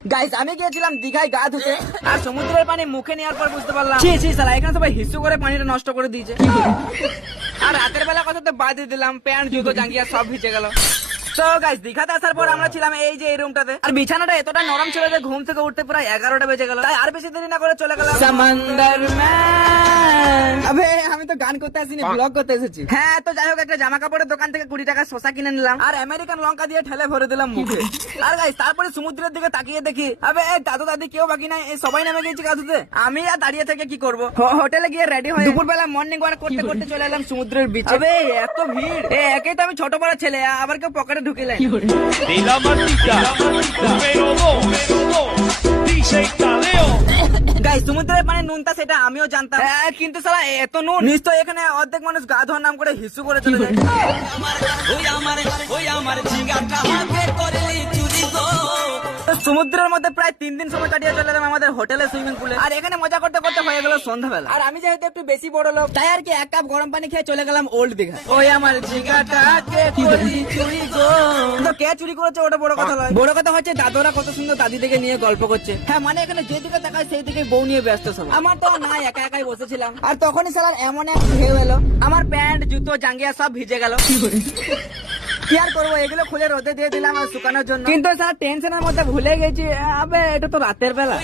Guys আমি গিয়েছিলাম দীঘায় গা ধুতে আর সমুদ্রের পানি মুখে নেওয়ার পর বুঝতে পারলাম ছি শালা এখানে সবাই হিসু করে পানিটা নষ্ট করে দিয়েছে। আর রাতের বেলা কথা তো বাদ দিয়ে দিলাম, প্যান্ট জুতো জাঙ্গিয়া সব ভিজে গেল। তো গাইস দীঘাতে আসার পর আমরা ছিলাম এই যে এই রুমটাতে, আর বিছানাটা এতটা নরম ছিল যে ঘুম থেকে উঠতে প্রায় 11টা বেজে গেল। তাই আর বেশি দেরি না করে চলে গেলাম সমুদ্র ম্যান। আবে আমি তো গান করতে আসিনি, ব্লগ করতে এসেছি। হ্যাঁ তো যাই হোক, একটা জামা কাপড়ের দোকান থেকে 20 টাকা শসা কিনে নিলাম আর আমেরিকান লঙ্কা দিয়ে ঠেলে ভরে দিলাম মুখে। আর গাইস তারপরে সমুদ্রের দিকে তাকিয়ে দেখি আবে দাদু দাদি কেউ বাকি নাই, এই সবাই নেমে গেছে গা ধুতে। আমি আর দাঁড়িয়ে থেকে কি করব, হোটেলে গিয়ে রেডি হয়ে দুপুরবেলা মর্নিং ওয়াক করতে করতে চলে এলাম সমুদ্রের বিচে। আবে এত ভিড়, একেই তো আমি ছোট বড় ছেলে, আবার কেউ পকেটে ঢুকে লাই। De la matita, número 2, DJ Tadeo. Guys সমুদ্রের পানি নুনটা সেটা আমিও জানতাম, কিন্তু সালা এত নুন নিশ্চয় এখানে অর্ধেক মানুষ গা ধোয়ার নাম করে হিসু করে চলে যায়। তো সমুদ্রের মধ্যে প্রায় 3 দিন সময় কাটিয়ে চলে এলাম আমাদের হোটেলে সুইমিং পুলে, আর এখানে মজা করতে করতে হয়ে গেল সন্ধ্যাবেলা। আর আমি যেহেতু একটু বেশি বড় লোক তাই আর কি 1 কাপ গরম পানি খেয়ে চলে গেলাম ওল্ড দীঘা। ওই আমার জিগাটা কে করি চুরি গো। তো কে চুরি করেছে ওটা বড় কথা নয়, বড় কথা হচ্ছে দাদুরা কত সুন্দর দাদিদেরকে নিয়ে গল্প করছে। হ্যাঁ মানে এখানে যেদিকে তাকায় সেই দিকে বউ নিয়ে ব্যস্ত সব। আমার তো না, একা একাই বসেছিলাম আর তখনই সালার এমন এক ঢেউ এলো, আমার প্যান্ট জুতো জাঙ্গিয়া সব ভিজে গেল। কি আর করবো, এগুলো খুলে রোদে দিয়ে দিলাম আর শুকানোর জন্য, কিন্তু স্যার টেনশনের মধ্যে ভুলে গেছি আবে এটা তো রাতের বেলা।